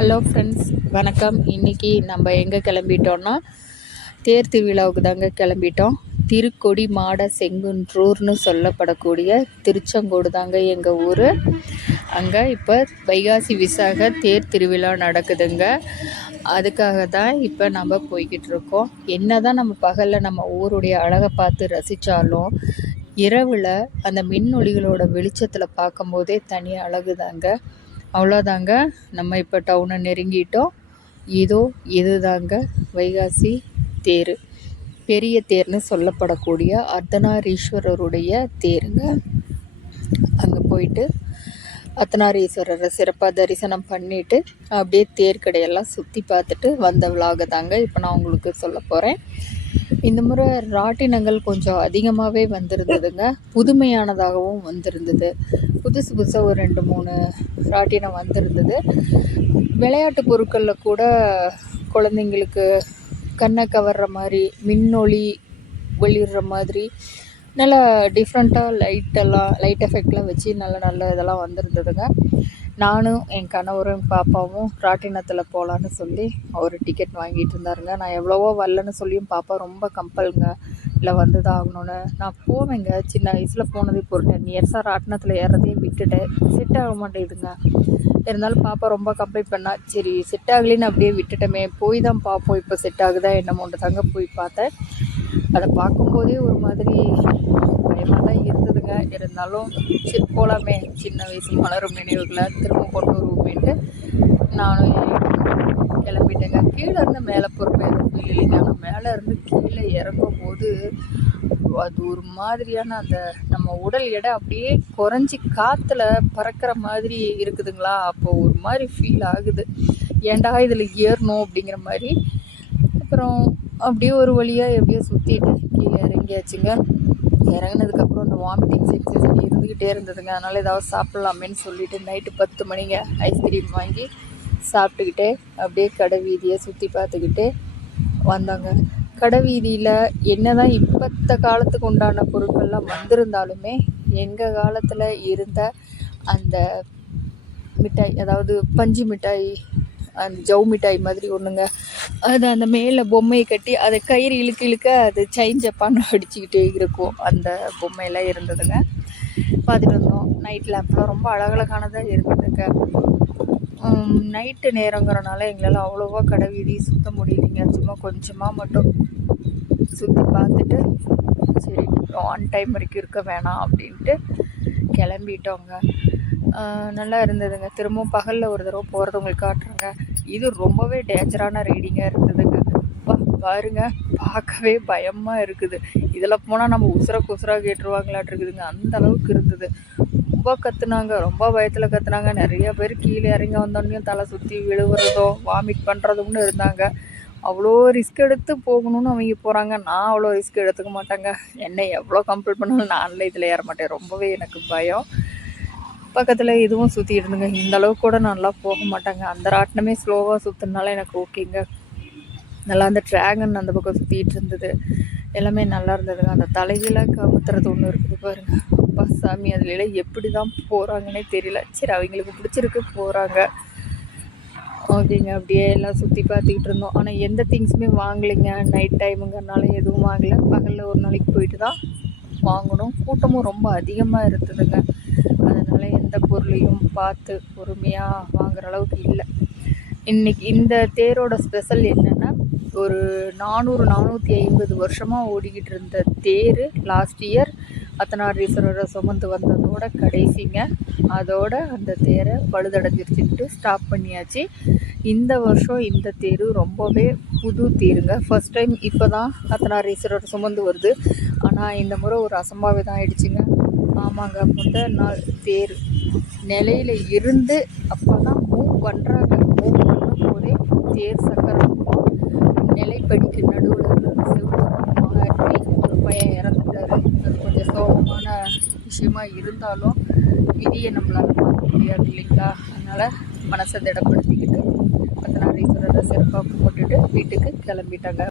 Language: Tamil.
ஹலோ ஃப்ரெண்ட்ஸ், வணக்கம். இன்றைக்கி நம்ம எங்கே கிளம்பிட்டோன்னா தேர் திருவிழாவுக்கு தாங்க கிளம்பிட்டோம். திருக்கொடி மாட செங்குன்றூர்னு சொல்லப்படக்கூடிய திருச்செங்கோடு தாங்க எங்கள் ஊர். அங்கே இப்போ வைகாசி விசாக தேர் திருவிழா நடக்குதுங்க. அதுக்காக தான் இப்போ நம்ம போய்கிட்டு இருக்கோம். என்ன தான் நம்ம பகலில் நம்ம ஊருடைய அழகை பார்த்து ரசித்தாலும் இரவில் அந்த மின்னொளிகளோட வெளிச்சத்தில் பார்க்கும்போதே தனி அழகு தாங்க. அவ்வளோதாங்க, நம்ம இப்போ டவுனை நெருங்கிட்டோம். இது தாங்க வைகாசி தேர், பெரிய தேர்னு சொல்லப்படக்கூடிய அர்த்தநாரீஸ்வரருடைய தேருங்க. அங்கே போயிட்டு அர்த்தநாரீஸ்வரரை சிறப்பாக தரிசனம் பண்ணிவிட்டு அப்படியே தேர்க்கடையெல்லாம் சுற்றி பார்த்துட்டு வந்த விலாக தாங்க இப்போ நான் உங்களுக்கு சொல்ல போகிறேன். இந்த முறை ராட்டினங்கள் கொஞ்சம் அதிகமாகவே வந்திருந்ததுங்க. புதுமையானதாகவும் வந்திருந்தது. புதுசாக ஒரு 2-3 ராட்டினம் வந்திருந்தது. விளையாட்டு பொருட்களில் கூட குழந்தைங்களுக்கு கண்ணை கவர்ற மாதிரி, மின்னொளி வெளியிடுற மாதிரி நல்லா டிஃப்ரெண்ட்டாக லைட் எஃபெக்ட்லாம் வச்சு நல்ல இதெல்லாம் வந்திருந்ததுங்க. நானும் என் கணவரும் பாப்பாவும் ராட்டினத்தில் போகலான்னு சொல்லி அவர் டிக்கெட் வாங்கிட்டு இருந்தாருங்க. நான் எவ்வளவோ வரலன்னு சொல்லியும் பாப்பா ரொம்ப கம்பல்ங்க, இல்லை வந்து தான் ஆகணும்னு. நான் போவேங்க, சின்ன வயசில் போனது. இப்போ ஒரு 10 இயர்ஸாக ராட்டினத்தில் ஏறதையும் விட்டுட்டேன். செட் ஆக மாட்டேங்குதுங்க. இருந்தாலும் பாப்பா ரொம்ப கம்ப்ளைண்ட் பண்ணா. சரி, செட் ஆகலின்னு அப்படியே விட்டுட்டோமே, போய் தான் பார்ப்போம் இப்போ செட் ஆகுதா என்னமோன்ட்டு தாங்க போய் பார்த்தேன். அதை பார்க்கும்போதே ஒரு மாதிரி பயமாக தான் இருந்ததுங்க. இருந்தாலும் சரி போகலாமே, சின்ன வயசு மலரும் நினைவுகளை திரும்ப கொண்டு வருவோமேன்ட்டு நானும் கிளம்பிட்டேங்க. கீழே இருந்து மேலே பொறுப்பு எதுவும் இல்லைங்க. ஆனால் மேலே இருந்து கீழே இறங்கும் போது அது ஒரு மாதிரியான அந்த நம்ம உடல் எடை அப்படியே குறைஞ்சி காற்றுல பறக்கிற மாதிரி இருக்குதுங்களா. அப்போ ஒரு மாதிரி ஃபீல் ஆகுது, ஏன்டா இதில் ஏறணும் அப்படிங்கிற மாதிரி. அப்புறம் அப்படியே ஒரு வழியாக எப்படியோ சுற்றிட்டு கீழே இறங்கியாச்சுங்க. இறங்கினதுக்கப்புறம் அந்த வாமிட்டிங் சென்சேஷன் இருந்துக்கிட்டே இருந்ததுங்க. அதனால் ஏதாவது சாப்பிட்லாமேன்னு சொல்லிவிட்டு நைட்டு 10 மணிங்க ஐஸ்கிரீம் வாங்கி சாப்பிட்டுக்கிட்டே அப்படியே கடை வீதியை சுற்றி பார்த்துக்கிட்டே வந்தாங்க. கடை வீதியில் என்ன தான் இப்போத்த காலத்துக்கு உண்டான பொருட்கள்லாம் வந்திருந்தாலுமே எங்கள் காலத்தில் இருந்த அந்த மிட்டாய், அதாவது பஞ்சு மிட்டாய், அந்த ஜவு மிட்டாய் மாதிரி ஒன்றுங்க, அது அந்த மேலே பொம்மையை கட்டி அதை கயிறு இழுக்க அது செயின் ஜப்பான்னு அடிச்சுக்கிட்டே இருக்கும். அந்த பொம்மையெல்லாம் இருந்ததுங்க, பார்த்துட்டு வந்தோம். நைட் லேம்ப்லாம் ரொம்ப அழகழகானதாக இருந்ததுங்க. நைட்டு நேரங்கிறனால எங்களால் அவ்வளோவா கடை வீதி சுற்ற முடியலைங்க. சும்மா கொஞ்சமாக மட்டும் சுற்றி பார்த்துட்டு சரி ஆன் டைம் வரைக்கும் இருக்க வேணாம் அப்படின்ட்டு கிளம்பிட்டோங்க. நல்லா இருந்ததுங்க. திரும்பவும் பகலில் ஒரு தடவை போகிறது உங்களுக்கு காட்டுறேங்க. இது ரொம்பவே டேஞ்சரான ரைடிங்காக இருந்ததுங்க. பாருங்க, பார்க்கவே பயமாக இருக்குது. இதில் போனால் நம்ம உசுராக கேட்டுருவாங்களாட்டு இருக்குதுங்க, அந்த அளவுக்கு இருந்தது. ரொம்ப கத்துனாங்க, ரொம்ப பயத்தில் கத்துனாங்க. நிறைய பேர் கீழே இறங்கி வந்தோடனே தலை சுற்றி விழுவுறதோ வாமிட் பண்ணுறதும்னு இருந்தாங்க. அவ்வளோ ரிஸ்க் எடுத்து போகணும்னு அவங்க போகிறாங்க. நான் அவ்வளோ ரிஸ்க் எடுத்துக்க மாட்டேங்க. என்னை எவ்வளோ கம்ப்ளீட் பண்ணாலும் நானில் இதில் ஏற மாட்டேன். ரொம்பவே எனக்கு பயம். பக்கத்தில் இதுவும் சுற்றிட்டு இருந்துங்க. இந்த அளவுக்கு கூட நல்லா போக மாட்டாங்க. அந்த ராட்டினமே ஸ்லோவாக சுற்றுனால எனக்கு ஓகேங்க. நல்லா அந்த ட்ராகன் அந்த பக்கம் சுற்றிட்டு இருந்தது. எல்லாமே நல்லா இருந்ததுங்க. அந்த தலைகளாக கமுத்துறது ஒன்று இருக்குது பாருங்க. அப்பா சாமி, அதுலாம் எப்படி தான் போகிறாங்கன்னே தெரியல. சரி, அவங்களுக்கு பிடிச்சிருக்கு போகிறாங்க. ஓகேங்க, அப்படியே எல்லாம் சுற்றி பார்த்துக்கிட்டு இருந்தோம். ஆனால் எந்த திங்ஸுமே வாங்கலைங்க. நைட் டைமுங்கிறனால எதுவும் வாங்கலை. பகலில் ஒரு நாளைக்கு போயிட்டு தான் வாங்கணும். கூட்டமும் ரொம்ப அதிகமாக இருந்ததுங்க. அதனால் எந்த பொருளையும் பார்த்து பொறுமையாக வாங்குகிற அளவுக்கு இல்லை. இன்றைக்கி இந்த தேரோட ஸ்பெஷல் என்னென்னா, ஒரு 400-450 வருஷமாக ஓடிக்கிட்டு இருந்த தேர் லாஸ்ட் இயர் அர்த்தநாரீஸ்வரரை சுமந்து வந்ததோட கடைசிங்க. அதோட அந்த தேரை பழுதடைஞ்சிருச்சுட்டு ஸ்டாப் பண்ணியாச்சு. இந்த வருஷம் இந்த தேர் ரொம்பவே புது தேருங்க. ஃபர்ஸ்ட் டைம் இப்போ தான் அர்த்தநாரீஸ்வரர் சுமந்து வருது. ஆனால் இந்த முறை ஒரு அசம்பாவிதம் ஆயிடுச்சுங்க. ஆமாங்க, முதல் நாள் தேர் நிலையில் இருந்து அப்போ தான் மூவ் பண்ணுறாங்க. மூவ் பண்ணும் போதே தேர் சக்கரத்துக்கும் நிலைப்படிக்கு நடுவில் இருந்த செவ்வளவு மாற்றி ஒரு பையன் இறந்துட்டாரு. அது கொஞ்சம் சோகமான விஷயமா இருந்தாலும் விதியை நம்மளால் பார்க்க முடியாது இல்லைங்களா. அதனால் மனசை திடப்படுத்திக்கிட்டு அர்த்தநாரீஸ்வரரை சிறப்பாக கும்பிட்டுட்டு வீட்டுக்கு கிளம்பிட்டாங்க.